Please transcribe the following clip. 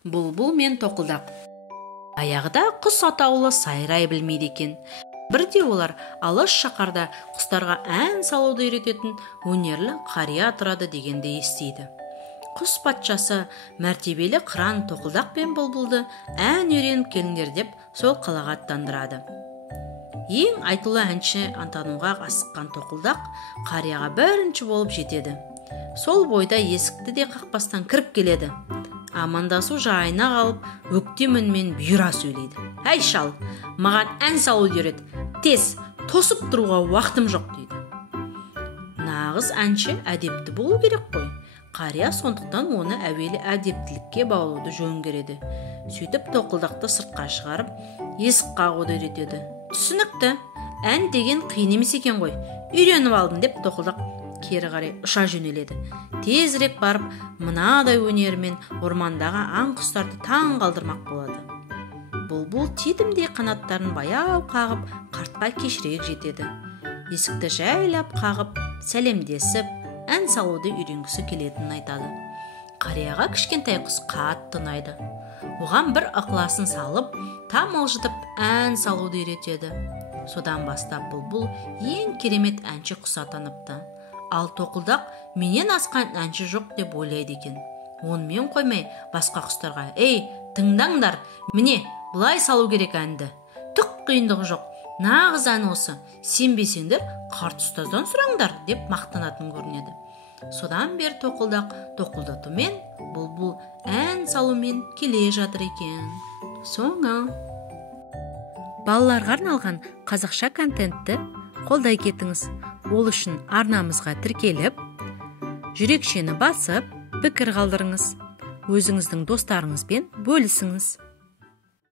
Бұлбұл мен тоқылдақ. Аяғда құс атаулы сайрай білмейді екен. Бірде олар алыс шақарда құстарға ән салуды үйрететін өнерлі қария тұрады дегенде естиді. Құс патшасы мәртебелі қыран тоқылдақ пен бұлбұлды ән үйреніп келіңдер деп сол қалаға аттандырады. Ең айтулы әнші атануға асыққан тоқылдақ қарияға бірінші болып жетеді. Сол бойда есікті де қақпастан кіріп келеді. Амандасу жайына қалып, өктем үнмен бұйыра сөйлейді. «Әй шал, маған ән салуды үйрет. Тез, тосып тұруға уақытым жоқ» дейді. Нағыз әнші әдепті болу керек қой. Қария сондықтан оны әуелі әдептілікке баулуды жөн көреді. Сөйтіп тоқылдақты сыртқа шығарып, есік қағуды үйретеді. «Түсінікті, ән деген қиын емес екен ғой. Үйреніп алдым» деп тоқылдақ кері қарай ұша жөнеледі. Тезірек барып, мынадай өнерімен ормандағы аң құстарды таң қалдырмақ болады. Бұлбұл титімдей қанаттарын баяу қағып, қартқа кешірек жетеді. Есікті жайлап қағып, сәлемдесіп, ән салуды үйренгісі келетінін айтады. Қарияға кішкентай құс қатты ұнайды. Оған бір ықыласын салып, там алжытып ән салуды үйретеді. Содан бастап бұлбұл ең керемет әнші құс атаныпты. Ал тоқылдақ менен асқан әнші жоқ деп ойлайды екен. Онымен қоймай басқа құстарға: «Ей, тыңдаңдар, міне, бұлай салу керек әнді. Түк қиындығы жоқ. Нағыз ән осы. Сенбесеңдер, қарт ұстаздан сұраңдар» деп мақтанатын көрінеді. Содан бері тоқылдақ тоқылдатумен, бұлбұл ән салумен келе жатыр екен. Соңы. Балаларға арналған қазақша контентті қолдай кетіңіз. Ол үшін арнамызға тіркеліп, жүрекшені басып, пікір қалдырыңыз. Өзіңіздің достарыңызбен бөлісіңіз.